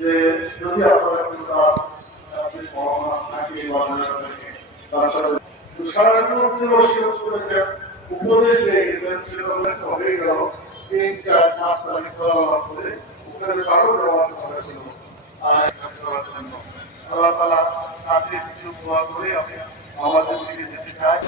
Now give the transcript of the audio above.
যে যদি আপনারা তার সাথে সারা জীবন করেছেন উপদেশ দিয়ে গেছেন সেটা হয়ে গেল 3-4-5 তারিখ করে ওখানে কারো দেওয়ার কথা ছিল আল্লাহ তাআলা কাছে কিছু দোয়া করে আমি আমাদের দিকে যেতে চাই।